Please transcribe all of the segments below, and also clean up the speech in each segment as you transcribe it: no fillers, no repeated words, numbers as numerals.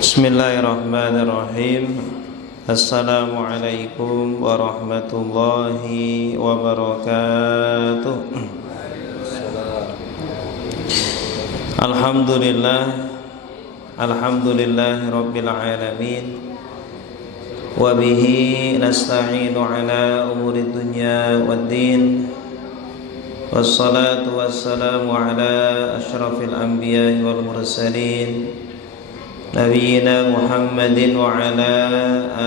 Bismillahirrahmanirrahim. Assalamualaikum warahmatullahi wabarakatuh. Alhamdulillahi rabbil alamin. Wa bihi nasta'inu ala umuri dunya waddin. Wassalatu wassalamu ala asyrafil anbiya'i wal mursalin Nabiyyina Muhammadin wa ala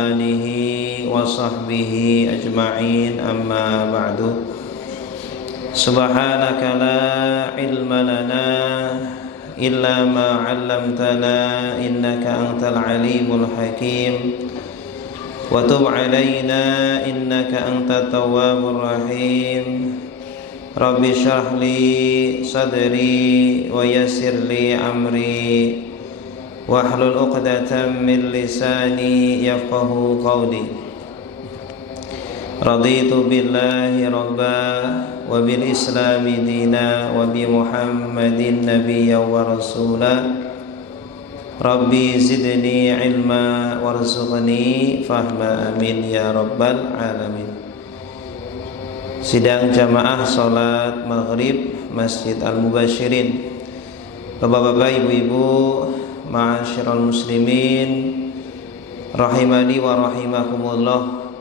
alihi wa sahbihi ajma'in, amma ba'du. Subhanaka la ilma lana illa ma 'allamtana innaka antal alimul hakim. Wa tub 'alaina innaka antat tawwabur rahim. Rabbi shrah li sadri wa yassir li amri wahlul 'uqdatam min lisani yafqahu qawli. Raditu billahi rabba wa bil islami dina wa bi Muhammadin nabiyya wa rasula. Rabbi zidni ilma warzuqni fahma, amin ya rabbal alamin. Sidang jamaah salat maghrib Masjid Al-Mubasyirin. Bapak-bapak, ibu-ibu, ma'asyiral muslimin rahimani wa rahimakumullah.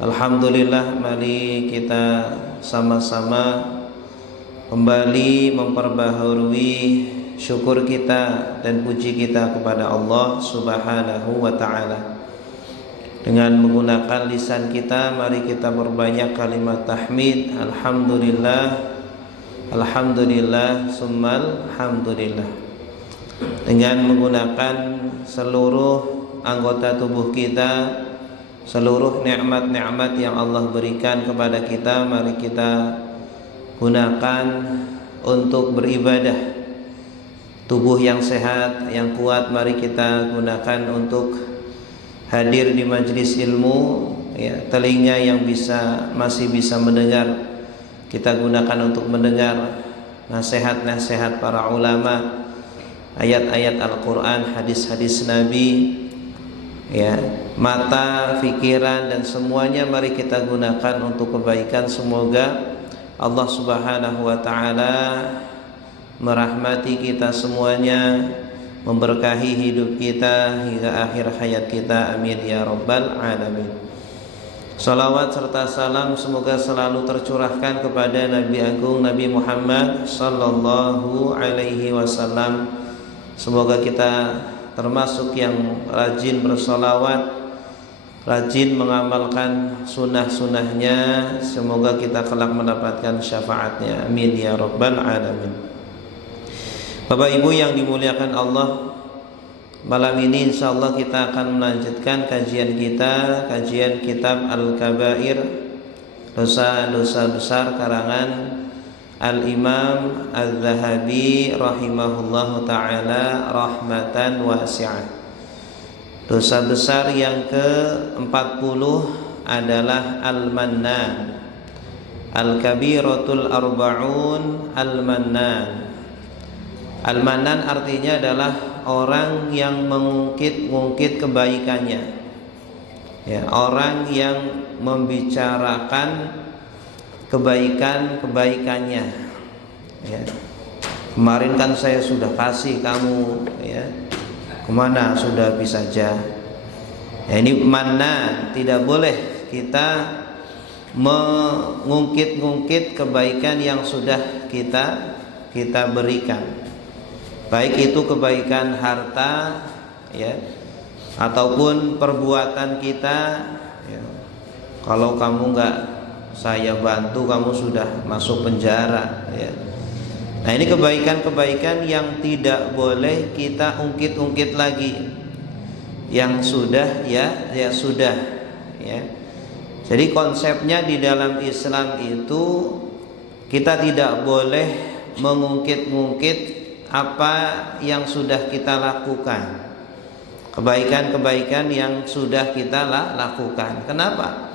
Alhamdulillah, mari kita sama-sama kembali memperbaharui syukur kita dan puji kita kepada Allah Subhanahu wa ta'ala. Dengan menggunakan lisan kita, mari kita berbanyak kalimat tahmid. Alhamdulillah, alhamdulillah, summal hamdulillah. Dengan menggunakan seluruh anggota tubuh kita, seluruh nikmat-nikmat yang Allah berikan kepada kita, mari kita gunakan untuk beribadah. Tubuh yang sehat, yang kuat, mari kita gunakan untuk hadir di majelis ilmu, ya. Telinga yang masih bisa mendengar, kita gunakan untuk mendengar nasihat-nasihat para ulama, ayat-ayat Al-Quran, hadis-hadis Nabi, ya. Mata, pikiran, dan semuanya mari kita gunakan untuk kebaikan. Semoga Allah Subhanahu wa ta'ala merahmati kita semuanya, memberkahi hidup kita hingga akhir hayat kita, amin ya rabbal alamin. Salawat serta salam semoga selalu tercurahkan kepada Nabi Agung Nabi Muhammad sallallahu alaihi wasallam. Semoga kita termasuk yang rajin bersolawat, rajin mengamalkan sunnah-sunnahnya. Semoga kita kelak mendapatkan syafaatnya, amin ya rabbal alamin. Bapak Ibu yang dimuliakan Allah, malam ini insyaallah kita akan melanjutkan kajian kita, kajian kitab Al-Kabair, dosa-dosa besar karangan Al-Imam Al-Zahabi rahimahullahu ta'ala rahmatan wasi'ah. Dosa besar yang ke-40 adalah Al-Mannan. Al-Kabiratul Arba'un Al-Mannan. Al-Mannan artinya adalah orang yang mengungkit-ungkit kebaikannya, ya, orang yang membicarakan kebaikan-kebaikannya, ya. Kemarin kan saya sudah kasih kamu, ya, kemana sudah bisa saja. Ya, ini mannan, tidak boleh kita mengungkit-ungkit kebaikan yang sudah kita berikan. Baik itu kebaikan harta, ya, ataupun perbuatan kita, ya. Kalau kamu nggak saya bantu, kamu sudah masuk penjara, ya. Nah, ini kebaikan-kebaikan yang tidak boleh kita ungkit-ungkit lagi. Yang sudah, ya sudah, ya. Jadi konsepnya di dalam Islam itu kita tidak boleh mengungkit-ungkit apa yang sudah kita lakukan, kebaikan-kebaikan yang sudah kita lakukan. Kenapa?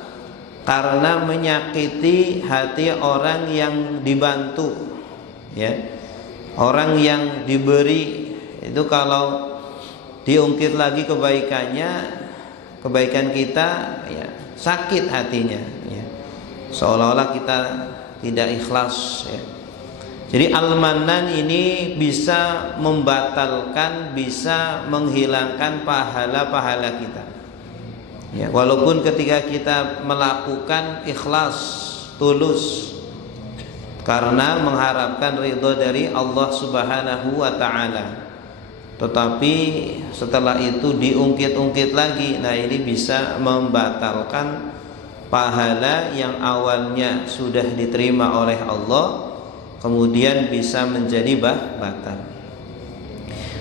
Karena menyakiti hati orang yang dibantu, ya. Orang yang diberi itu kalau diungkit lagi kebaikan kita, ya sakit hatinya, ya. Seolah-olah kita tidak ikhlas, ya. Jadi Al-Mannan ini bisa membatalkan, bisa menghilangkan pahala-pahala kita, ya, walaupun ketika kita melakukan ikhlas, tulus karena mengharapkan ridho dari Allah Subhanahu wa ta'ala, tetapi setelah itu diungkit-ungkit lagi, nah ini bisa membatalkan pahala yang awalnya sudah diterima oleh Allah, kemudian bisa menjadi batal.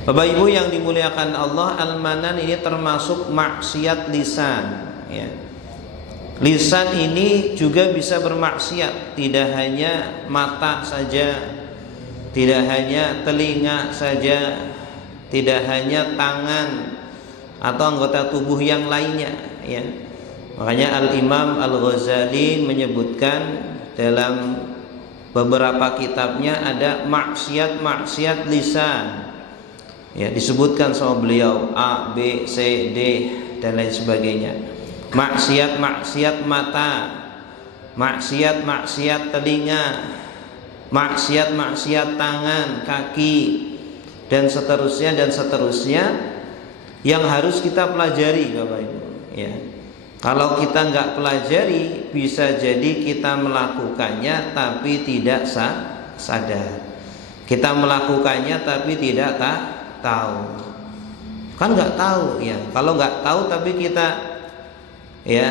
Bapak Ibu yang dimuliakan Allah, Al-Mannan ini termasuk maksiat lisan, ya. Lisan ini juga bisa bermaksiat, tidak hanya mata saja, tidak hanya telinga saja, tidak hanya tangan atau anggota tubuh yang lainnya, ya. Makanya Al-Imam Al-Ghazali menyebutkan dalam beberapa kitabnya ada maksiat-maksiat lisan, ya, disebutkan sama beliau A, B, C, D dan lain sebagainya. Maksiat-maksiat mata, maksiat-maksiat telinga, maksiat-maksiat tangan, kaki, dan seterusnya yang harus kita pelajari, Bapak Ibu, ya. Kalau kita nggak pelajari, bisa jadi kita melakukannya tapi tidak sadar. Kita melakukannya tapi tidak tahu. Kan nggak tahu, ya. Kalau nggak tahu tapi kita, ya,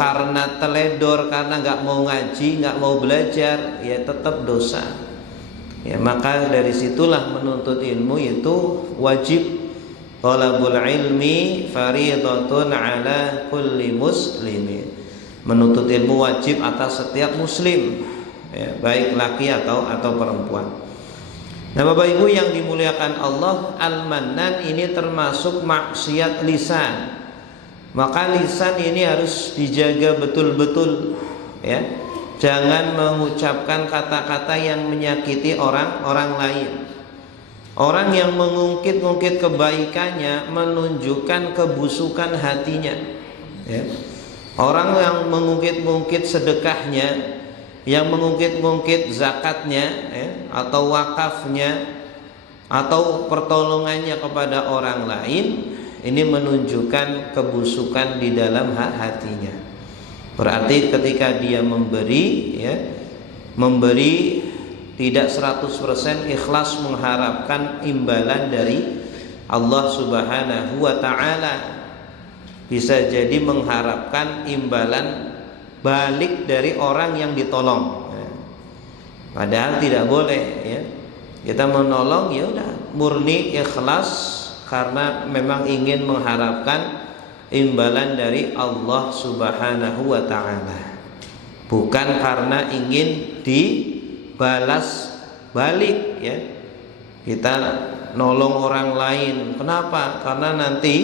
karena teledor, karena nggak mau ngaji, nggak mau belajar, ya tetap dosa. Ya, maka dari situlah menuntut ilmu itu wajib. Talabul ilmi fariidatun ala kulli muslimin. Menuntut ilmu wajib atas setiap muslim, ya, baik laki atau perempuan. Nah, Bapak Ibu yang dimuliakan Allah, Al-Mannan ini termasuk maksiat lisan. Maka lisan ini harus dijaga betul-betul, ya. Jangan mengucapkan kata-kata yang menyakiti orang lain. Orang yang mengungkit-ungkit kebaikannya menunjukkan kebusukan hatinya, ya. Orang yang mengungkit-ungkit sedekahnya, yang mengungkit-ungkit zakatnya, ya, atau wakafnya, atau pertolongannya kepada orang lain, ini menunjukkan kebusukan di dalam hatinya. Berarti ketika dia memberi, ya, memberi tidak 100% ikhlas mengharapkan imbalan dari Allah Subhanahu wa ta'ala, bisa jadi mengharapkan imbalan balik dari orang yang ditolong, ya. Padahal tidak boleh, ya. Kita menolong, ya udah murni ikhlas karena memang ingin mengharapkan imbalan dari Allah Subhanahu wa ta'ala, bukan karena ingin dibalas balik, ya. Kita nolong orang lain, kenapa? Karena nanti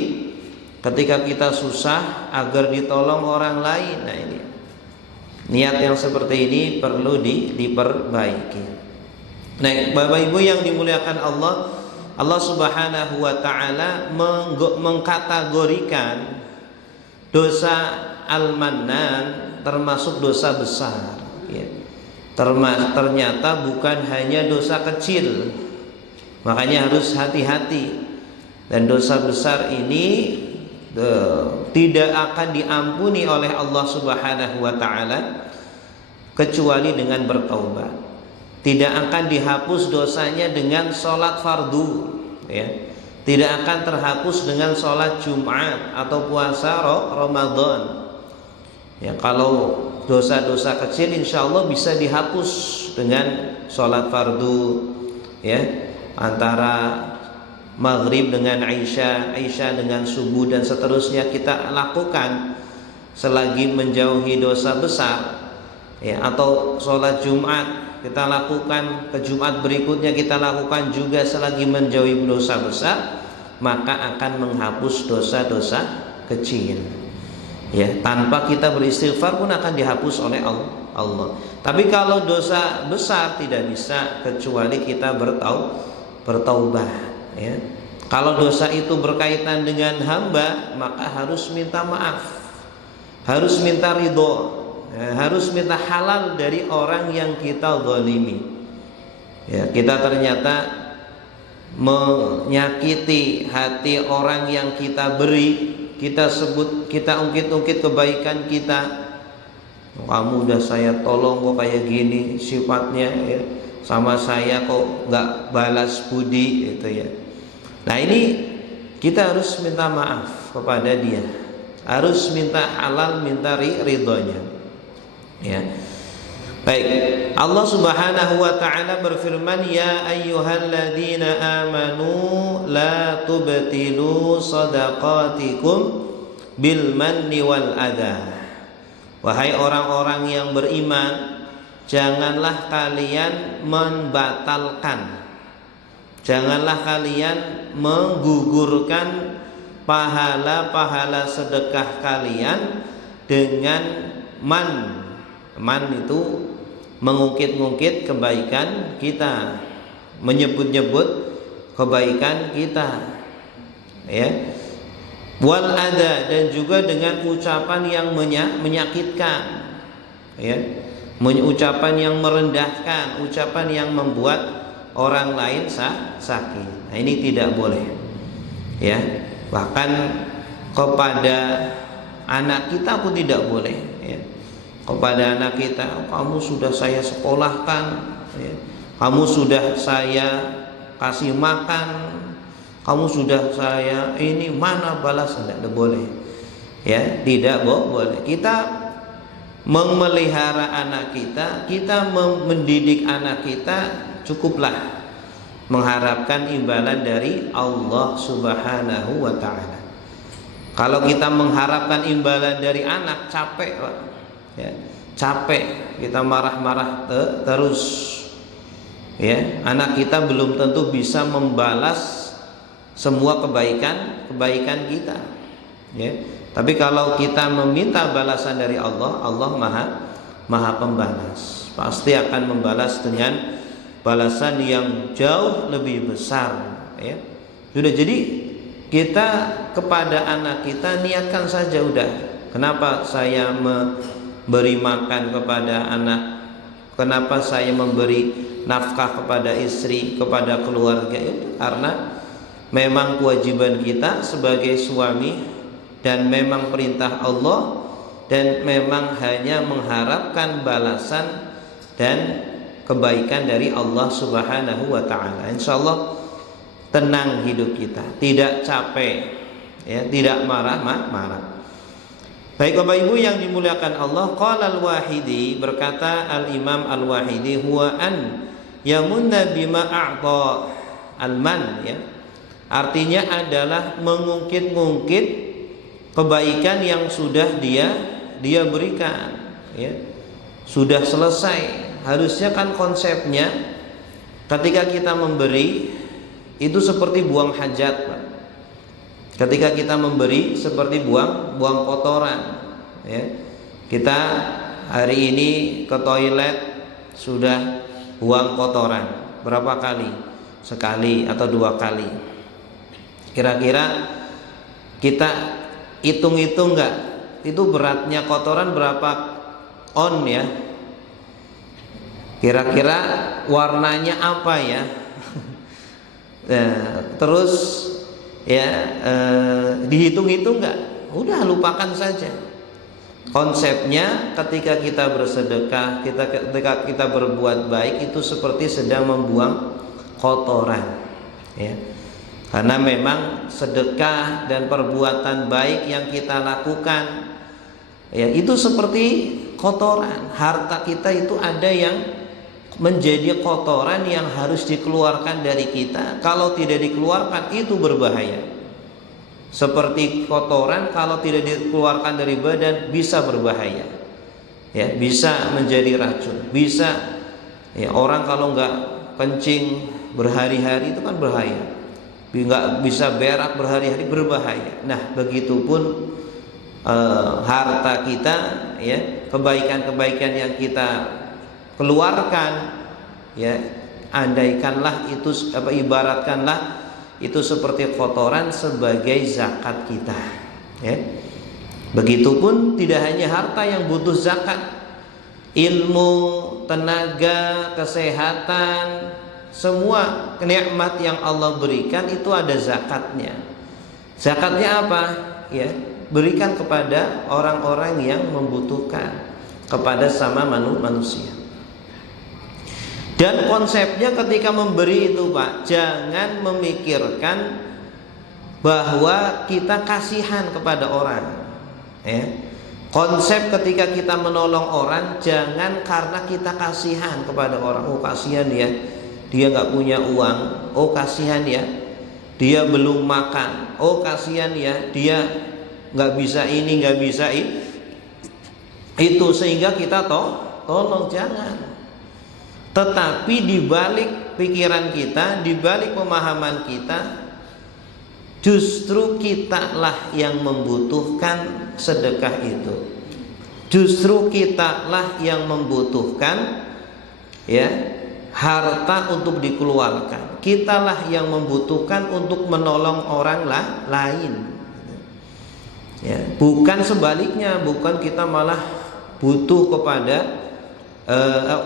ketika kita susah agar ditolong orang lain. Nah, ini niat yang seperti ini perlu diperbaiki. Nah, Bapak Ibu yang dimuliakan Allah, Allah Subhanahu wa ta'ala mengkategorikan dosa Al-Mannan termasuk dosa besar, ya. Ternyata bukan hanya dosa kecil, makanya harus hati-hati. Dan dosa besar ini tidak akan diampuni oleh Allah Subhanahu wa ta'ala kecuali dengan bertaubat. Tidak akan dihapus dosanya dengan sholat fardu, ya. Tidak akan terhapus dengan sholat Jumat atau puasa Ramadan, ya. Kalau dosa-dosa kecil insya Allah bisa dihapus dengan sholat fardu, ya, antara maghrib dengan Isya dengan subuh dan seterusnya kita lakukan selagi menjauhi dosa besar, ya. Atau sholat Jumat kita lakukan, ke Jumat berikutnya kita lakukan juga selagi menjauhi dosa besar, maka akan menghapus dosa-dosa kecil, ya. Tanpa kita beristighfar pun akan dihapus oleh Allah. Tapi kalau dosa besar tidak bisa kecuali kita bertaubat, ya. Kalau dosa itu berkaitan dengan hamba, maka harus minta maaf, harus minta ridho, harus minta halal dari orang yang kita zalimi. Ya, kita ternyata menyakiti hati orang yang kita beri, kita sebut, kita ungkit-ungkit kebaikan kita. Kamu udah saya tolong kok kayak gini sifatnya, ya, sama saya kok nggak balas budi, gitu ya. Nah ini kita harus minta maaf kepada dia, harus minta halal, minta ridhonya. Ya. Baik, Allah Subhanahu wa taala berfirman, ya ayyuhalladzina amanu la tubtilu shadaqatikum bil manni wal adha. Wahai orang-orang yang beriman, janganlah kalian membatalkan, janganlah kalian menggugurkan pahala-pahala sedekah kalian dengan man. Man itu mengungkit-ungkit kebaikan kita, menyebut-nyebut kebaikan kita, ya. Wal ada, dan juga dengan ucapan yang menyakitkan, ya, ucapan yang merendahkan, ucapan yang membuat orang lain sakit. Nah ini tidak boleh, ya. Bahkan kepada anak kita pun tidak boleh, ya. Kepada anak kita, kamu sudah saya sekolahkan, ya. Kamu sudah saya kasih makan, kamu sudah saya ini, mana balas? Tidak boleh, ya. Tidak boleh. Kita memelihara anak kita, kita mendidik anak kita, cukuplah mengharapkan imbalan dari Allah Subhanahu wa ta'ala. Kalau kita mengharapkan imbalan dari anak, capek, Pak. Ya, capek, kita marah-marah terus, ya. Anak kita belum tentu bisa membalas semua kebaikan kita, ya. Tapi kalau kita meminta balasan dari Allah, Allah maha pembalas, pasti akan membalas dengan balasan yang jauh lebih besar, ya. Sudah, jadi kita kepada anak kita niatkan saja, udah, kenapa saya memberi makan kepada anak, kenapa saya memberi nafkah kepada istri, kepada keluarga, itu karena memang kewajiban kita sebagai suami, dan memang perintah Allah, dan memang hanya mengharapkan balasan dan kebaikan dari Allah Subhanahu wa ta'ala. Insyaallah tenang hidup kita, tidak capek, ya, tidak marah-marah. Baik Bapak Ibu yang dimuliakan Allah, qala al-Wahidi, berkata al-Imam al-Wahidi, huwa an yamunna bima a'ta al-man, ya. Artinya adalah mengungkit-ungkit kebaikan yang sudah dia berikan, ya. Sudah selesai. Harusnya kan konsepnya ketika kita memberi itu seperti buang hajat, Pak. Ketika kita memberi seperti buang kotoran, ya. Kita hari ini ke toilet sudah buang kotoran berapa kali? Sekali atau 2 kali. Kira-kira kita hitung-hitung enggak? Itu beratnya kotoran berapa on, ya? Kira-kira warnanya apa, ya? Nah, terus, ya, dihitung-hitung enggak? Udah, lupakan saja. Konsepnya ketika kita bersedekah, ketika kita berbuat baik, itu seperti sedang membuang kotoran, ya. Karena memang sedekah dan perbuatan baik yang kita lakukan, ya, itu seperti kotoran. Harta kita itu ada yang menjadi kotoran yang harus dikeluarkan dari kita. Kalau tidak dikeluarkan itu berbahaya. Seperti kotoran kalau tidak dikeluarkan dari badan bisa berbahaya, ya, bisa menjadi racun. Bisa, ya, orang kalau nggak kencing berhari-hari itu kan bahaya. Nggak bisa berak berhari-hari, berbahaya. Nah, begitupun harta kita, ya, kebaikan-kebaikan yang kita keluarkan, ya, andaikanlah itu, ibaratkanlah itu seperti kotoran sebagai zakat kita, ya. Begitupun tidak hanya harta yang butuh zakat, ilmu, tenaga, kesehatan, semua nikmat yang Allah berikan itu ada zakatnya. Zakatnya apa? Ya, berikan kepada orang-orang yang membutuhkan, kepada sama manusia. Dan konsepnya ketika memberi itu, Pak, jangan memikirkan bahwa kita kasihan kepada orang, ya. Konsep ketika kita menolong orang, jangan karena kita kasihan kepada orang. Oh kasihan ya, dia nggak punya uang. Oh kasihan ya, dia belum makan. Oh kasihan ya, dia nggak bisa ini, nggak bisa itu, sehingga kita tolong, jangan. Tetapi di balik pikiran kita, di balik pemahaman kita, justru kitalah yang membutuhkan sedekah itu. Justru kitalah yang membutuhkan, ya, harta untuk dikeluarkan. Kitalah yang membutuhkan untuk menolong orang lain. Ya, bukan sebaliknya, bukan kita malah butuh kepada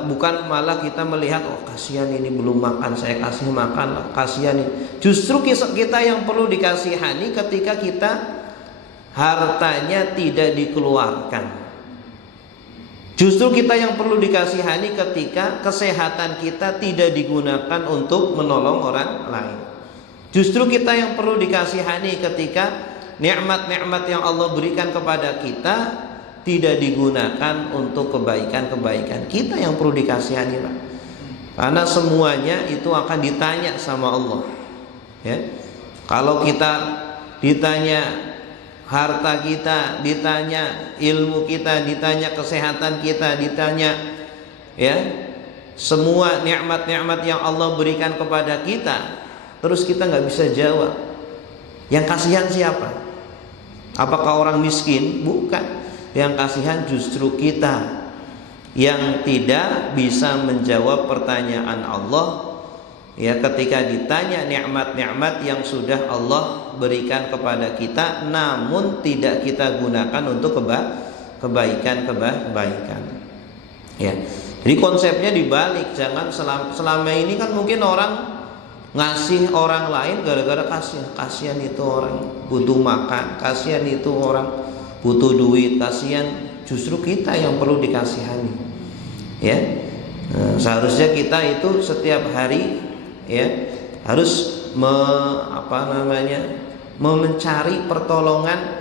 bukan malah kita melihat, oh kasihan ini belum makan, saya kasih makan lah, kasihan ini. Justru kita yang perlu dikasihani ketika kita hartanya tidak dikeluarkan. Justru kita yang perlu dikasihani ketika kesehatan kita tidak digunakan untuk menolong orang lain. Justru kita yang perlu dikasihani ketika nikmat-nikmat yang Allah berikan kepada kita tidak digunakan untuk kebaikan-kebaikan. Kita yang perlu dikasihani, Pak. Karena semuanya itu akan ditanya sama Allah, ya. Kalau kita ditanya harta kita, ditanya ilmu kita, ditanya kesehatan kita, ditanya, ya, semua nikmat-nikmat yang Allah berikan kepada kita, terus kita nggak bisa jawab, yang kasihan siapa? Apakah orang miskin? Bukan. Yang kasihan justru kita yang tidak bisa menjawab pertanyaan Allah, ya, ketika ditanya nikmat-nikmat yang sudah Allah berikan kepada kita, namun tidak kita gunakan untuk kebaikan. Ya. Jadi konsepnya dibalik. Jangan selama ini kan mungkin orang ngasih orang lain gara-gara kasihan itu orang butuh makan, kasihan itu orang butuh duit, kasihan. Justru kita yang perlu dikasihani, ya. Seharusnya kita itu setiap hari, ya, harus mencari pertolongan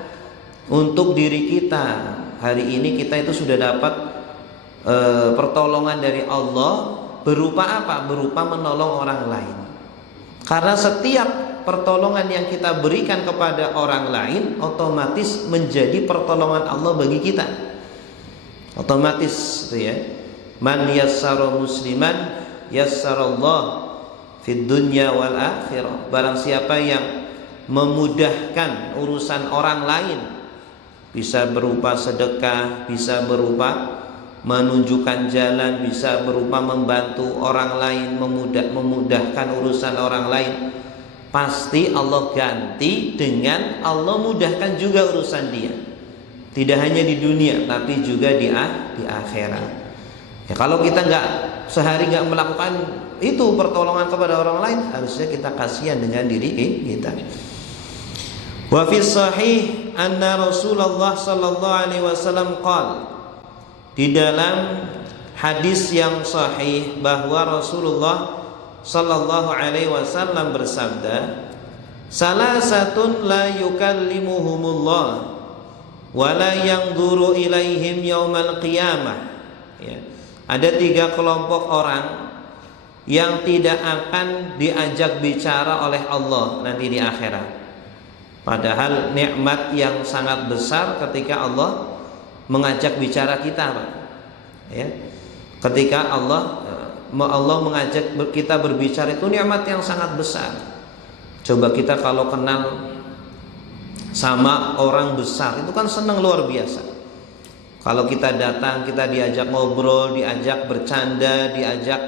untuk diri kita. Hari ini kita itu sudah dapat pertolongan dari Allah berupa apa? Berupa menolong orang lain. Karena setiap pertolongan yang kita berikan kepada orang lain otomatis menjadi pertolongan Allah bagi kita. Otomatis itu, ya. Man yassara musliman yassarallah fid dunya wal akhirah. Barang siapa yang memudahkan urusan orang lain, bisa berupa sedekah, bisa berupa menunjukkan jalan, bisa berupa membantu orang lain, memudahkan urusan orang lain, pasti Allah ganti dengan Allah mudahkan juga urusan dia. Tidak hanya di dunia, tapi juga di akhirat. Ya, kalau kita sehari nggak melakukan itu pertolongan kepada orang lain, harusnya kita kasihan dengan diri kita. Wa fi sahih anna Rasulullah sallallahu alaihi wasallam qala, di dalam hadis yang sahih bahwa Rasulullah sallallahu alaihi wasallam bersabda, salasatun la yukallimuhumullah wa la yanzuru ilaihim yaumal qiyamah. Ya. Ada 3 kelompok orang yang tidak akan diajak bicara oleh Allah nanti di akhirat. Padahal nikmat yang sangat besar ketika Allah mengajak bicara kita, Pak. Ya. Ketika Allah mengajak kita berbicara, itu nikmat yang sangat besar. Coba kita kalau kenal sama orang besar, itu kan senang luar biasa. Kalau kita datang, kita diajak ngobrol, diajak bercanda, diajak,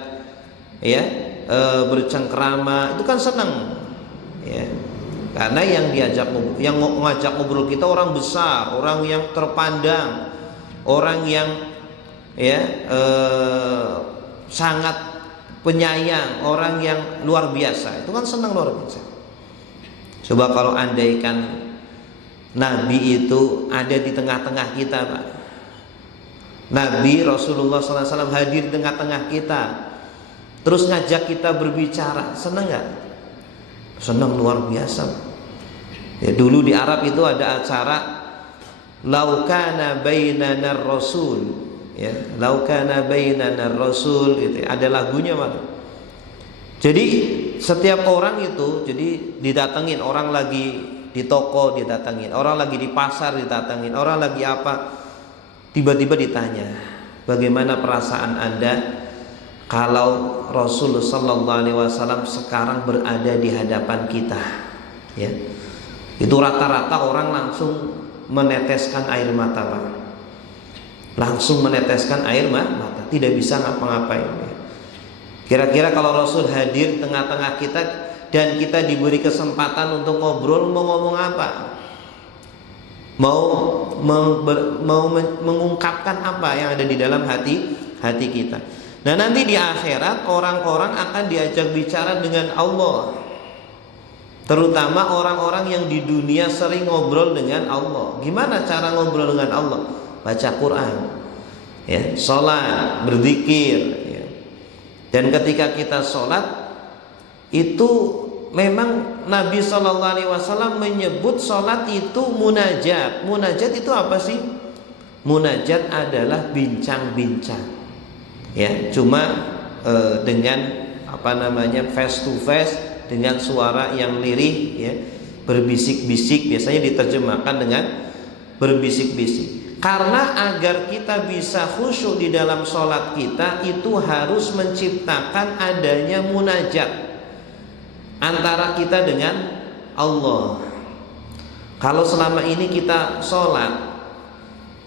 ya, bercengkrama, itu kan senang. ya. Karena yang ngajak ngobrol kita orang besar, orang yang terpandang, orang yang ya sangat penyayang, orang yang luar biasa. Itu kan senang luar biasa. Coba kalau andaikan Nabi itu ada di tengah-tengah kita, Pak. Nabi Rasulullah SAW hadir di tengah-tengah kita, terus ngajak kita berbicara, senang nggak? Senang luar biasa. Ya, dulu di Arab itu ada acara laukana bainana rasul, ya, laukana bainana rasul, itu ada lagunya, Pak. Jadi setiap orang itu jadi didatengin, orang lagi di toko didatengin, orang lagi di pasar didatengin, orang lagi apa, tiba-tiba ditanya, bagaimana perasaan Anda kalau Rasul sallallahu alaihi wasallam sekarang berada di hadapan kita, ya. Itu rata-rata orang langsung meneteskan air mata, Pak. Langsung meneteskan air mata, tidak bisa ngapa-ngapain. Kira-kira kalau Rasul hadir tengah-tengah kita dan kita diberi kesempatan untuk ngobrol, mau ngomong apa? Mau mengungkapkan apa yang ada di dalam hati kita. Nah, nanti di akhirat orang-orang akan diajak bicara dengan Allah. Terutama orang-orang yang di dunia sering ngobrol dengan Allah. Gimana cara ngobrol dengan Allah? Baca Quran, ya, sholat, berzikir, ya. Dan ketika kita sholat itu memang Nabi SAW menyebut sholat itu munajat. Munajat itu apa sih? Munajat adalah bincang-bincang, ya, cuma dengan apa namanya, face to face, dengan suara yang lirih, ya, berbisik-bisik, biasanya diterjemahkan dengan berbisik-bisik. Karena agar kita bisa khusyuk di dalam sholat kita, itu harus menciptakan adanya munajat antara kita dengan Allah. Kalau selama ini kita sholat,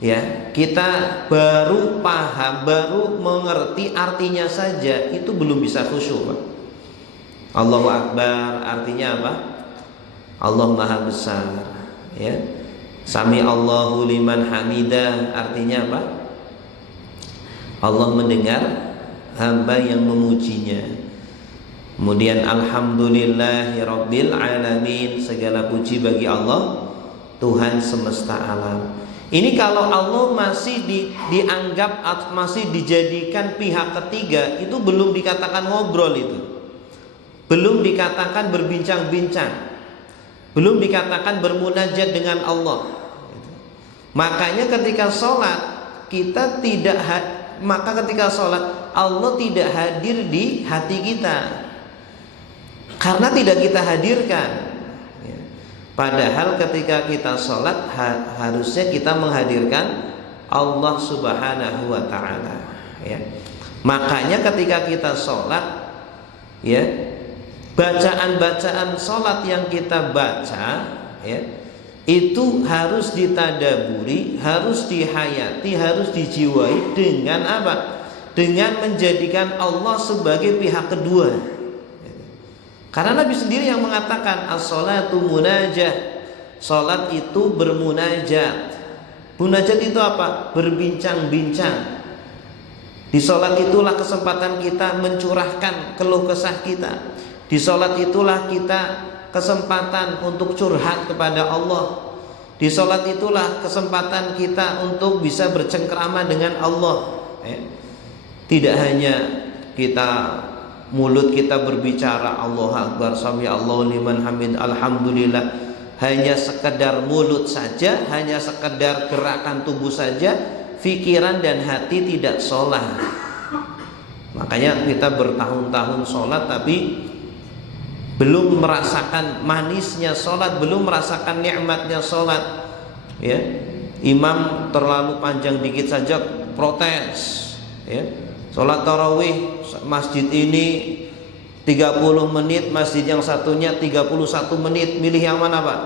ya, kita baru paham, baru mengerti artinya saja, itu belum bisa khusyuk, Pak. Allahu Akbar artinya apa? Allah Maha Besar, ya. Sami Allahu liman hamidah artinya apa? Allah mendengar hamba yang memujinya. Kemudian alhamdulillahi rabbil alamin, segala puji bagi Allah, Tuhan semesta alam. Ini kalau Allah masih dianggap, masih dijadikan pihak ketiga, itu belum dikatakan ngobrol, itu belum dikatakan berbincang-bincang, belum dikatakan bermunajat dengan Allah. Makanya ketika sholat kita tidak, maka ketika sholat Allah tidak hadir di hati kita, karena tidak kita hadirkan. Padahal ketika kita sholat harusnya kita menghadirkan Allah Subhanahu wa ta'ala, ya. Makanya ketika kita sholat, ya, bacaan-bacaan sholat yang kita baca, ya, itu harus ditadaburi, harus dihayati, harus dijiwai dengan apa? Dengan menjadikan Allah sebagai pihak kedua. Karena Nabi sendiri yang mengatakan as-sholatu munajah, sholat itu bermunajat. Munajat itu apa? Berbincang-bincang. Di sholat itulah kesempatan kita mencurahkan keluh kesah kita. Di sholat itulah kita kesempatan untuk curhat kepada Allah. Di sholat itulah kesempatan kita untuk bisa bercengkrama dengan Allah, ya. Tidak hanya kita mulut kita berbicara Allahu Akbar, sami Allahu liman hamid, alhamdulillah, hanya sekedar mulut saja, hanya sekedar gerakan tubuh saja, pikiran dan hati tidak sholat. Makanya kita bertahun-tahun sholat tapi belum merasakan manisnya sholat, belum merasakan nikmatnya sholat, ya. Imam terlalu panjang dikit saja protes, ya. Sholat tarawih masjid ini 30 menit, masjid yang satunya 31 menit, milih yang mana, Pak?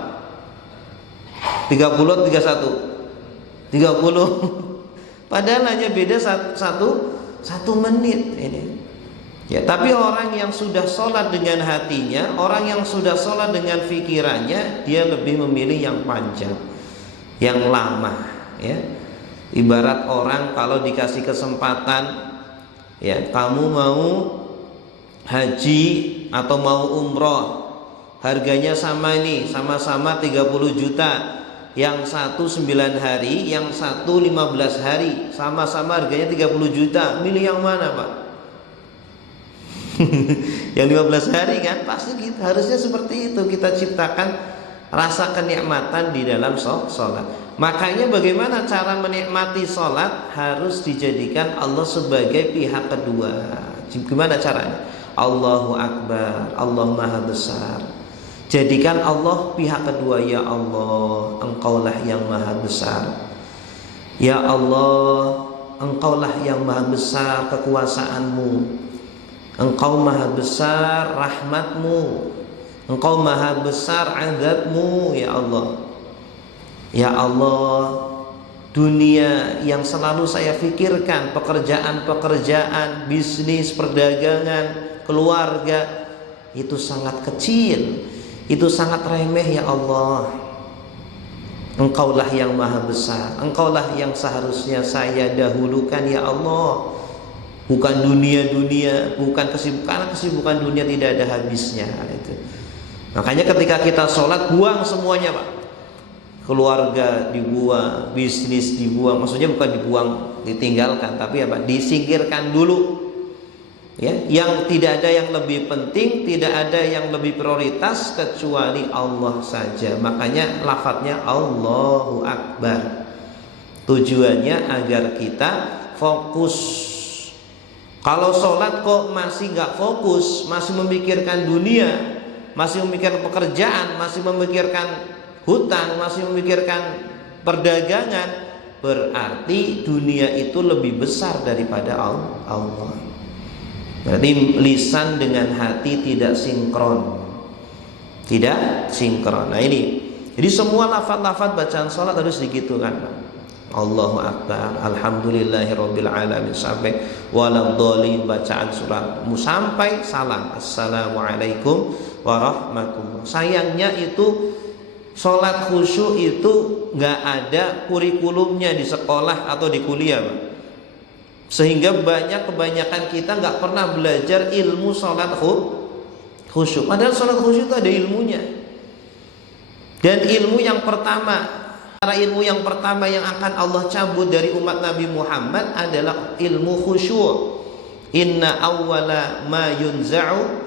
30 atau 31? 30. Padahal hanya beda satu menit ini. Ya, tapi orang yang sudah sholat dengan hatinya, orang yang sudah sholat dengan pikirannya, dia lebih memilih yang panjang, yang lama. Ya, ibarat orang kalau dikasih kesempatan, ya, kamu mau haji atau mau umroh, harganya sama nih, sama-sama 30 juta. Yang satu 9 hari, yang satu 15 hari, sama-sama harganya 30 juta. Milih yang mana, Pak? Yang 15 hari kan, pasti kita harusnya seperti itu. Kita ciptakan rasa kenikmatan di dalam sholat. Makanya bagaimana cara menikmati sholat, harus dijadikan Allah sebagai pihak kedua. Gimana caranya? Allahu Akbar, Allah Maha Besar. Jadikan Allah pihak kedua. Ya Allah, Engkaulah yang Maha Besar. Ya Allah, Engkaulah yang Maha Besar kekuasaanmu. Engkau Maha Besar rahmatmu, Engkau Maha Besar azabmu. Ya Allah, ya Allah, dunia yang selalu saya pikirkan, pekerjaan-pekerjaan, bisnis, perdagangan, keluarga, itu sangat kecil, itu sangat remeh. Ya Allah, Engkaulah yang Maha Besar, Engkaulah yang seharusnya saya dahulukan. Ya Allah, bukan dunia-dunia, bukan kesibukan dunia tidak ada habisnya. Itu. Makanya ketika kita sholat, buang semuanya, Pak. Keluarga dibuang, bisnis dibuang. Maksudnya bukan dibuang, ditinggalkan, tapi apa? Disingkirkan dulu. Ya, yang tidak ada yang lebih penting, tidak ada yang lebih prioritas kecuali Allah saja. Makanya lafadznya Allahu Akbar. Tujuannya agar kita fokus. Kalau sholat kok masih gak fokus, masih memikirkan dunia, masih memikirkan pekerjaan, masih memikirkan hutang, masih memikirkan perdagangan, berarti dunia itu lebih besar daripada Allah. Berarti lisan dengan hati tidak sinkron. Tidak sinkron. Nah ini, jadi semua lafaz-lafaz bacaan sholat harus digitukan. Allahu Akbar, Alhamdulillahirabbil alamin, sampai waladhdallin bacaan suratmu, sampai salam, Assalamualaikum warahmatullahi. Sayangnya itu sholat khusyuk itu nggak ada kurikulumnya di sekolah atau di kuliah, Pak. Sehingga kebanyakan kita nggak pernah belajar ilmu sholat khusyuk. Padahal sholat khusyuk itu ada ilmunya. Dan ilmu yang pertama, ilmu yang pertama yang akan Allah cabut dari umat Nabi Muhammad adalah ilmu khusyuk. Inna awwala ma yunza'u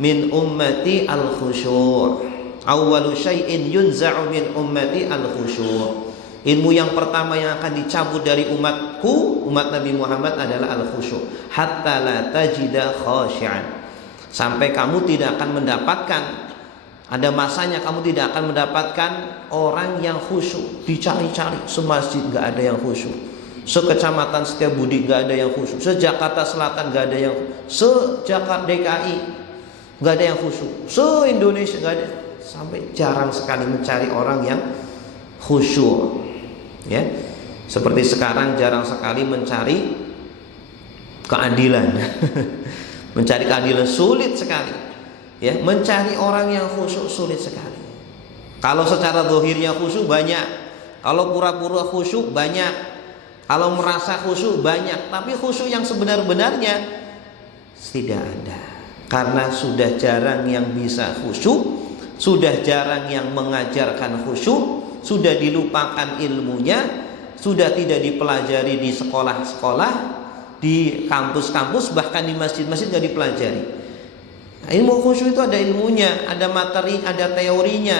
min ummati al-khusyuk. Awwalu syai'in yunza'u min ummati al-khusyuk. Ilmu yang pertama yang akan dicabut dari umatku, umat Nabi Muhammad, adalah al-khusyuk. Hatta la tajida khashi'an. Sampai kamu tidak akan mendapatkan, ada masanya kamu tidak akan mendapatkan orang yang khusyuk. Dicari-cari, semasjid gak ada yang khusyuk, sekecamatan Setiabudi gak ada yang khusyuk, se-Jakarta Selatan gak ada yang, se-Jakarta DKI gak ada yang khusyuk, se-Indonesia gak ada. Sampai jarang sekali mencari orang yang khusyuk. Ya, seperti sekarang jarang sekali mencari keadilan. Mencari keadilan sulit sekali. Ya, mencari orang yang khusyuk sulit sekali. Kalau secara zahirnya khusyuk banyak, kalau pura-pura khusyuk banyak, kalau merasa khusyuk banyak, tapi khusyuk yang sebenar-benarnya tidak ada. Karena sudah jarang yang bisa khusyuk, sudah jarang yang mengajarkan khusyuk, sudah dilupakan ilmunya, sudah tidak dipelajari di sekolah-sekolah, di kampus-kampus, bahkan di masjid-masjid tidak dipelajari. Ilmu khusyuk itu ada ilmunya, ada materi, ada teorinya.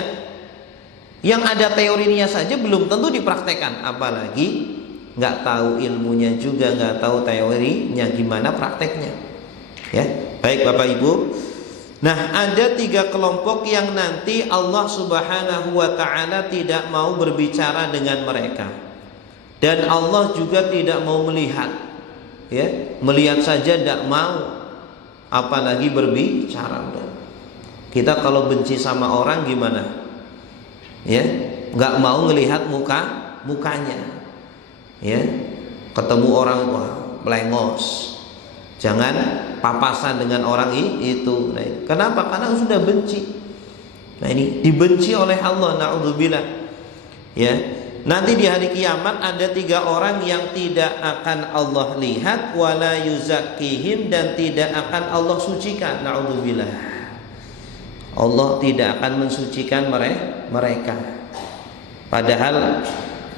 Yang ada teorinya saja belum tentu dipraktekkan, apalagi nggak tahu ilmunya juga, nggak tahu teorinya gimana prakteknya. Ya, baik Bapak Ibu. Nah, ada 3 kelompok yang nanti Allah Subhanahu wa Ta'ala tidak mau berbicara dengan mereka, dan Allah juga tidak mau melihat. Ya, melihat saja tidak mau, apalagi berbicara. Kita kalau benci sama orang gimana? Ya, nggak mau ngelihat mukanya. Ya, ketemu orang, wah, melengos. Jangan papasan dengan orang itu. Nah, kenapa? Karena sudah benci. Nah, ini dibenci oleh Allah, naudzubillah. Ya. Nanti di hari kiamat ada 3 orang yang tidak akan Allah lihat, wala yuzakkihim, dan tidak akan Allah sucikan. Naudzubillah. Allah tidak akan mensucikan mereka. Padahal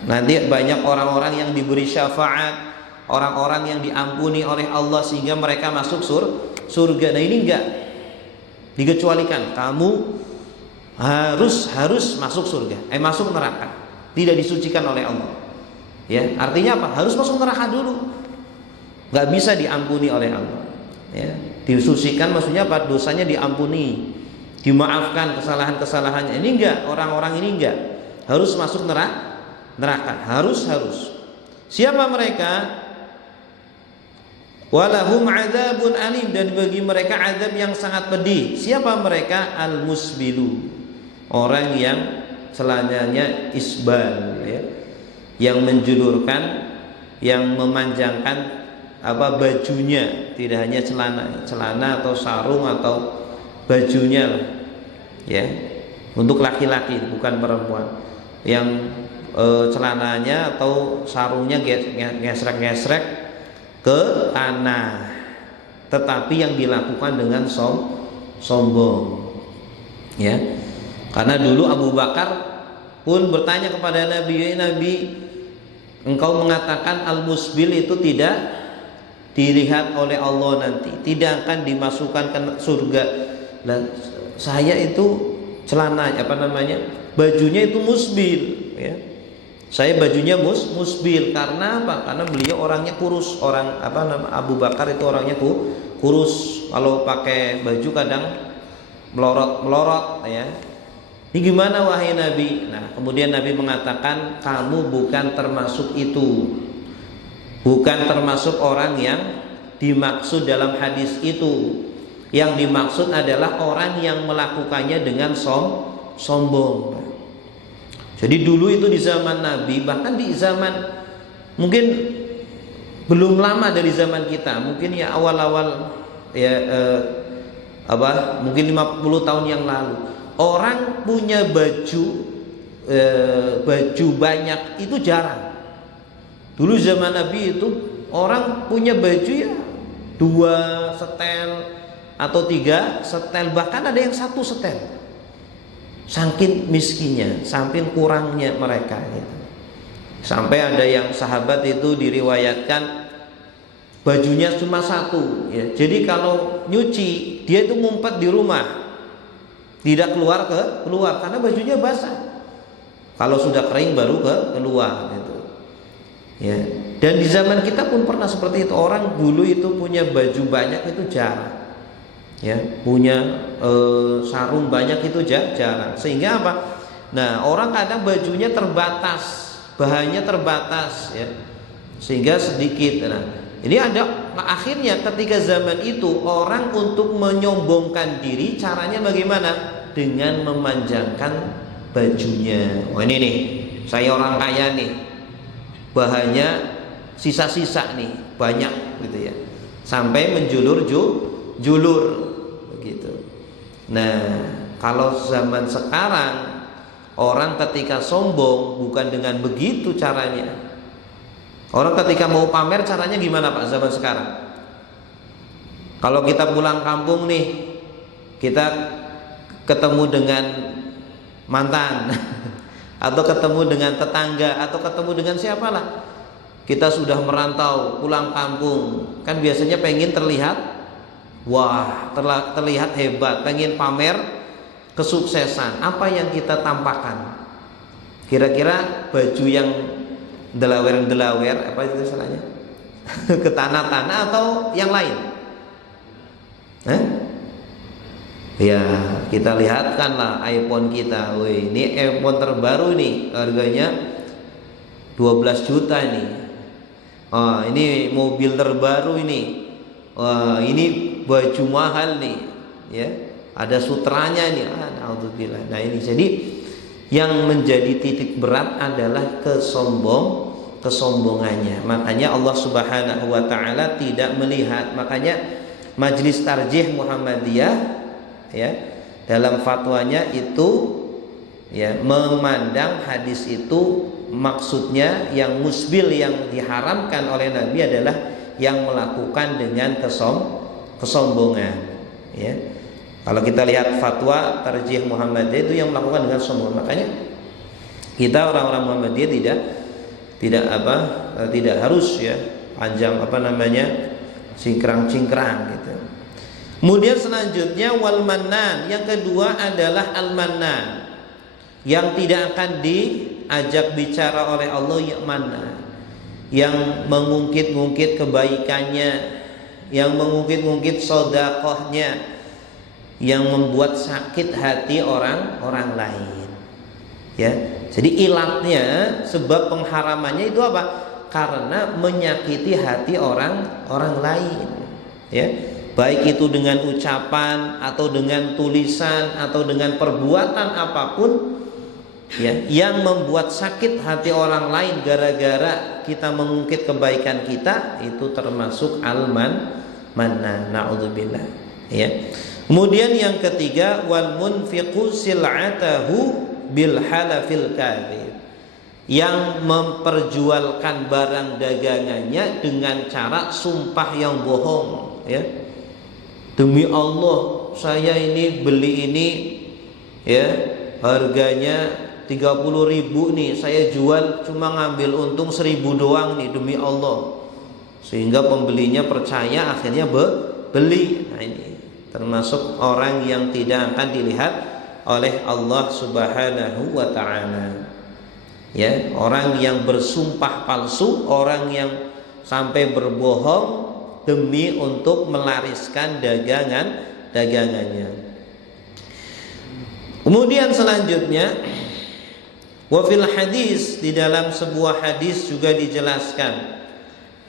nanti banyak orang-orang yang diberi syafaat, orang-orang yang diampuni oleh Allah sehingga mereka masuk surga. Nah, ini enggak dikecualikan. Kamu harus masuk surga, masuk neraka. Tidak disucikan oleh Allah. Ya, artinya apa? Harus masuk neraka dulu. Enggak bisa diampuni oleh Allah. Ya, disucikan maksudnya apa? Dosanya diampuni, dimaafkan kesalahan-kesalahannya. Ini enggak, orang-orang ini enggak. Harus masuk neraka. Harus. Siapa mereka? Walahum adzabun alim, dan bagi mereka azab yang sangat pedih. Siapa mereka? Al-musbilu, orang yang celananya isbal, ya, yang menjulurkan, yang memanjangkan bajunya, tidak hanya celana atau sarung atau bajunya, ya, untuk laki-laki bukan perempuan, yang celananya atau sarungnya gesrek-gesrek ke tanah, tetapi yang dilakukan dengan sombong, ya. Karena dulu Abu Bakar pun bertanya kepada Nabi, Nabi, engkau mengatakan al-musbil itu tidak dilihat oleh Allah nanti, tidak akan dimasukkan ke surga. Dan saya itu celananya bajunya itu musbil, ya. Saya bajunya musbil karena apa? Karena beliau orangnya kurus. Abu Bakar itu orangnya kurus. Kalau pakai baju kadang melorot, ya. Ini gimana wahai Nabi? Nah, kemudian Nabi mengatakan, kamu bukan termasuk itu. Bukan termasuk orang yang dimaksud dalam hadis itu. Yang dimaksud adalah orang yang melakukannya dengan sombong. Jadi dulu itu di zaman Nabi, bahkan di zaman mungkin belum lama dari zaman kita, mungkin ya awal-awal ya mungkin 50 tahun yang lalu, orang punya baju banyak itu jarang. Dulu zaman Nabi itu orang punya baju ya 2 setel atau 3 setel, bahkan ada yang 1 setel. Saking miskinnya, saking kurangnya mereka, gitu. Sampai ada yang sahabat itu diriwayatkan bajunya cuma 1, ya. Jadi kalau nyuci dia itu ngumpet di rumah, tidak keluar karena bajunya basah. Kalau sudah kering baru keluar, gitu. Ya. Dan di zaman kita pun pernah seperti itu. Orang dulu itu punya baju banyak itu jarang. Ya, punya sarung banyak itu jarang. Sehingga apa? Nah, orang kadang bajunya terbatas, bahannya terbatas, ya, sehingga sedikit. Nah, ini akhirnya ketika zaman itu orang untuk menyombongkan diri, caranya bagaimana? Dengan memanjangkan bajunya. Oh, ini nih, saya orang kaya nih, bahannya sisa-sisa nih, banyak gitu ya, sampai menjulur begitu. Nah, kalau zaman sekarang orang ketika sombong bukan dengan begitu caranya. Orang ketika mau pamer caranya gimana Pak zaman sekarang? Kalau kita pulang kampung nih, kita ketemu dengan mantan atau ketemu dengan tetangga atau ketemu dengan siapalah, kita sudah merantau pulang kampung, kan biasanya pengen terlihat terlihat hebat, pengen pamer kesuksesan. Apa yang kita tampakkan? Kira-kira baju yang delawer, apa itu istilahnya? Ke tanah-tanah atau yang lain? Ya, kita lihatkanlah iPhone kita. Wih, ini iPhone terbaru nih, harganya 12 juta nih. Ini mobil terbaru ini. Ini baju mahal nih, ya, ada sutranya nih. Naudzubillah. Nah, ini jadi yang menjadi titik berat adalah kesombongannya. Makanya Allah Subhanahu wa taala tidak melihat. Makanya Majelis Tarjih Muhammadiyah ya dalam fatwanya itu ya memandang hadis itu maksudnya yang musbil yang diharamkan oleh Nabi adalah yang melakukan dengan kesombongan ya. Kalau kita lihat fatwa Tarjih Muhammadiyah itu yang melakukan dengan sombong. Makanya kita orang-orang Muhammadiyah tidak harus ya panjang cingkrang-cingkrang gitu. Kemudian selanjutnya wal mannan, yang kedua adalah al mannan, yang tidak akan diajak bicara oleh Allah, ya manna, yang mengungkit-ungkit kebaikannya, yang mengungkit-ungkit sedekahnya, yang membuat sakit hati orang lain ya. Jadi ilatnya, sebab pengharamannya itu apa? Karena menyakiti hati orang lain ya, baik itu dengan ucapan atau dengan tulisan atau dengan perbuatan apapun ya, yang membuat sakit hati orang lain gara-gara kita mengungkit kebaikan kita, itu termasuk al-mannan, naudzubillah ya. Kemudian yang ketiga wal munfiqu sil'atahu bil halafil kadhib, yang memperjualkan barang dagangannya dengan cara sumpah yang bohong ya. Demi Allah saya ini beli ini ya harganya 30.000 nih, saya jual cuma ngambil untung 1.000 doang nih demi Allah, sehingga pembelinya percaya akhirnya beli. Nah ini termasuk orang yang tidak akan dilihat oleh Allah Subhanahu wa ta'ala ya. Orang yang bersumpah palsu, orang yang sampai berbohong demi untuk melariskan dagangannya. Kemudian selanjutnya wa fil hadis, di dalam sebuah hadis juga dijelaskan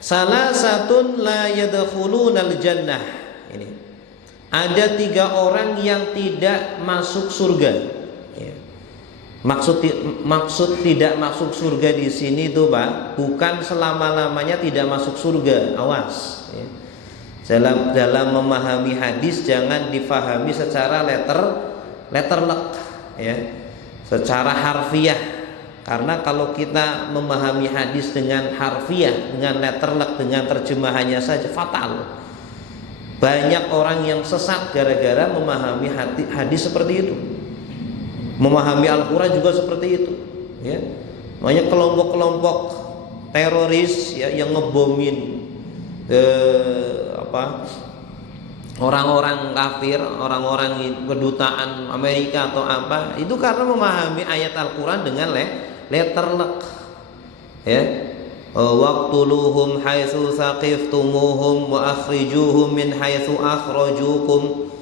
salasatun la yadkhulunal jannah. Ini ada 3 orang yang tidak masuk surga ya. Maksud tidak masuk surga di sini itu Pak, bukan selama-lamanya tidak masuk surga. Awas ya. Dalam memahami hadis jangan difahami secara letterlek ya, secara harfiah. Karena kalau kita memahami hadis dengan harfiah, dengan letterlek, dengan terjemahannya saja, fatal. Banyak orang yang sesat gara-gara memahami hadis seperti itu. Memahami Al-Quran juga seperti itu ya. Banyak kelompok-kelompok teroris ya, yang ngebomin orang-orang kafir, orang-orang kedutaan Amerika atau apa, itu karena memahami ayat Al-Quran dengan letterlek ya. Waqtuluhum haitsu saqiftumuhum wa akhrijuhum min haitsu akhrajukum.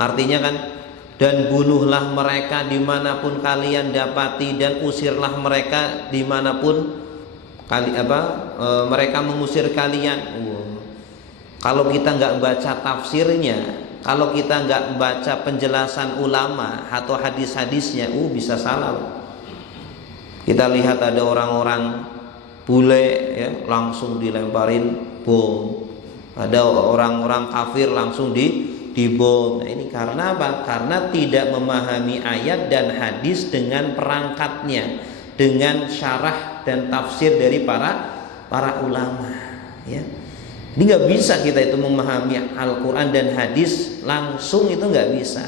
Artinya kan, dan bunuhlah mereka dimanapun kalian dapati, dan usirlah mereka dimanapun mereka mengusir kalian. Kalau kita nggak baca tafsirnya, kalau kita nggak baca penjelasan ulama atau hadis-hadisnya, bisa salah. Kita lihat ada orang-orang bule ya, langsung dilemparin bom. Ada orang-orang kafir langsung dibom. Nah, ini karena apa? Karena tidak memahami ayat dan hadis dengan perangkatnya, dengan syarah dan tafsir dari para ulama ya. Ini nggak bisa kita itu memahami Al-Quran dan hadis langsung, itu nggak bisa.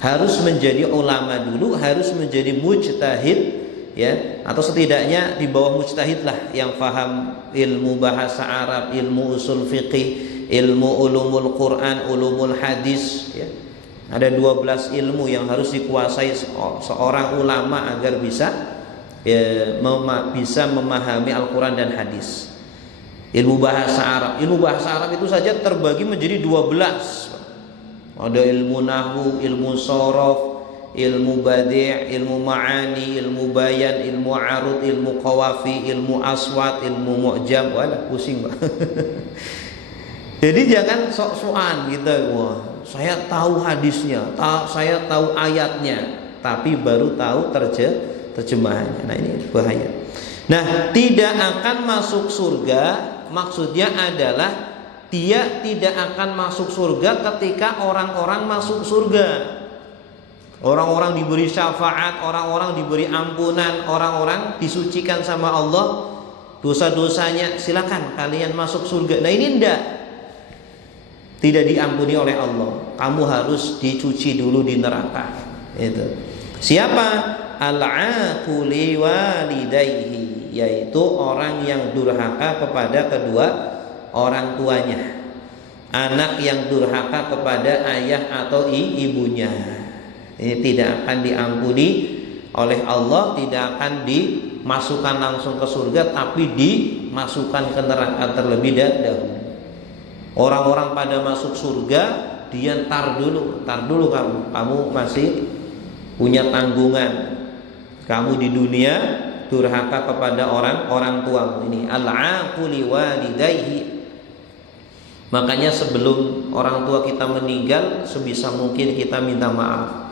Harus menjadi ulama dulu, harus menjadi mujtahid ya, atau setidaknya di bawah mujtahid lah, yang paham ilmu bahasa Arab, ilmu usul fiqih, ilmu ulumul Quran, ulumul hadis ya. Ada 12 ilmu yang harus dikuasai seorang ulama agar bisa bisa memahami Al-Quran dan hadis. Ilmu bahasa Arab itu saja terbagi menjadi 12. Ada ilmu nahwu, ilmu shorof, ilmu badi', ilmu ma'ani, ilmu bayan, ilmu arud, ilmu qawafi, ilmu aswat, ilmu mu'jam. Walah pusing Pak. Jadi jangan sok-sokan gitu. Wah, saya tahu hadisnya, saya tahu ayatnya, tapi baru tahu terjemahannya. Nah ini bahaya. Nah, tidak akan masuk surga maksudnya adalah dia tidak akan masuk surga ketika orang-orang masuk surga. Orang-orang diberi syafaat, orang-orang diberi ampunan, orang-orang disucikan sama Allah, dosa-dosanya silakan kalian masuk surga. Nah, ini tidak diampuni oleh Allah. Kamu harus dicuci dulu di neraka. Itu. Siapa? Al-aquli walidayhi, yaitu orang yang durhaka kepada kedua orang tuanya. Anak yang durhaka kepada ayah atau ibunya. Ini tidak akan diampuni oleh Allah, tidak akan dimasukkan langsung ke surga, tapi dimasukkan ke neraka terlebih dahulu. Orang-orang pada masuk surga, dia ntar dulu kamu masih punya tanggungan. Kamu di dunia durhaka kepada orang tuamu. Ini al-aquli walidayhi. Makanya sebelum orang tua kita meninggal, sebisa mungkin kita minta maaf.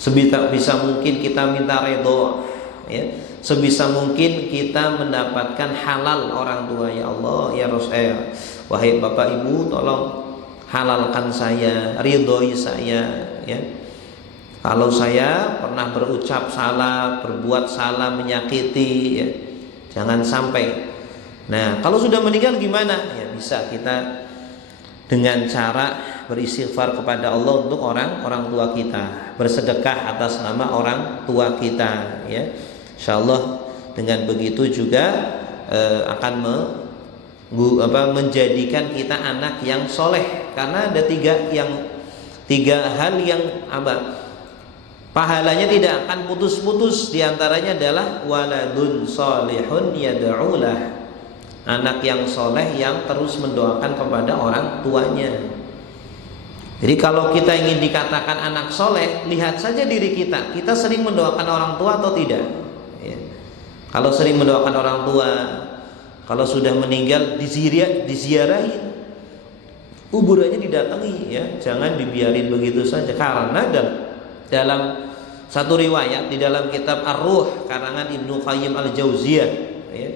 Sebisa mungkin kita minta ridho, ya. Sebisa mungkin kita mendapatkan halal orang tua. Ya Allah, ya Rasul, wahai Bapak Ibu, tolong halalkan saya, ridhoi saya, ya. Kalau saya pernah berucap salah, berbuat salah, menyakiti, ya, jangan sampai. Nah, kalau sudah meninggal gimana? Ya bisa kita dengan cara beristighfar kepada Allah untuk orang tua kita, bersedekah atas nama orang tua kita, ya. Insyaallah dengan begitu juga akan menjadikan kita anak yang soleh, karena ada tiga hal yang pahalanya tidak akan putus-putus. Diantaranya adalah waladun solihun yad'ulah, anak yang soleh yang terus mendoakan kepada orang tuanya. Jadi kalau kita ingin dikatakan anak soleh, lihat saja diri kita. Kita sering mendoakan orang tua atau tidak? Ya. Kalau sering mendoakan orang tua, kalau sudah meninggal diziarahi, kuburannya didatangi, ya. Jangan dibiarin begitu saja. Karena dalam satu riwayat di dalam kitab Ar-Ruh karangan Ibnu Qayyim Al-Jauziyah, ya,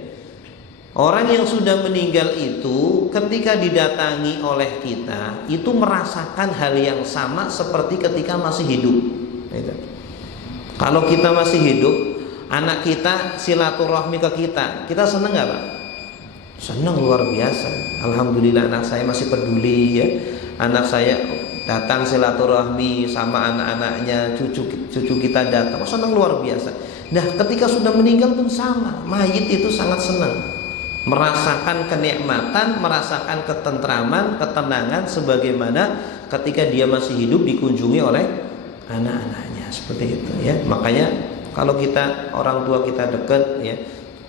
orang yang sudah meninggal itu ketika didatangi oleh kita itu merasakan hal yang sama seperti ketika masih hidup. Kalau kita masih hidup, anak kita silaturahmi ke kita senang nggak Pak? Senang luar biasa. Alhamdulillah anak saya masih peduli, ya. Anak saya datang silaturahmi sama anak-anaknya, cucu kita datang, senang luar biasa. Nah, ketika sudah meninggal pun sama, mayit itu sangat senang, merasakan kenikmatan, merasakan ketentraman, ketenangan sebagaimana ketika dia masih hidup dikunjungi oleh anak-anaknya, seperti itu, ya. Makanya kalau kita orang tua kita dekat, ya,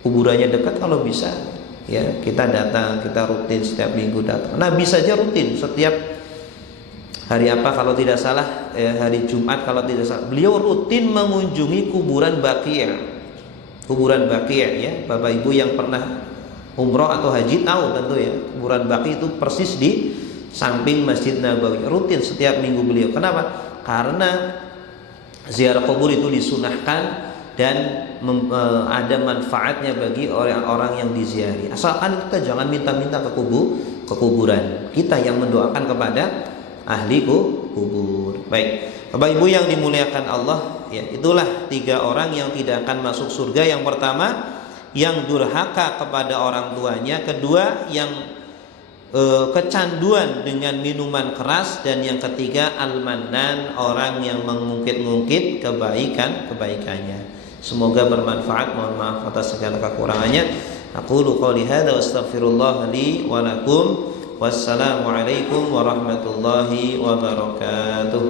kuburannya dekat, kalau bisa, ya, kita datang, kita rutin setiap minggu datang. Nabi saja rutin setiap hari apa kalau tidak salah, hari Jumat kalau tidak salah, beliau rutin mengunjungi kuburan Baqi'. Kuburan Baqi', ya, Bapak Ibu yang pernah umroh atau haji tahu tentu, ya, kuburan Baqi' itu persis di samping Masjid Nabawi. Rutin setiap minggu beliau. Kenapa? Karena ziarah kubur itu disunahkan dan ada manfaatnya bagi orang-orang yang diziarahi. Asalkan kita jangan minta-minta ke kuburan. Kita yang mendoakan kepada ahli kubur. Baik, Bapak Ibu yang dimuliakan Allah, ya, itulah tiga orang yang tidak akan masuk surga. Yang pertama, yang durhaka kepada orang tuanya. Kedua, yang kecanduan dengan minuman keras. Dan yang ketiga, al-mannan, orang yang mengungkit-ungkit kebaikannya. Semoga bermanfaat. Mohon maaf atas segala kekurangannya. Aqulu qouli hadza wa astaghfirullah li wa lakum. Wassalamualaikum warahmatullahi wabarakatuh.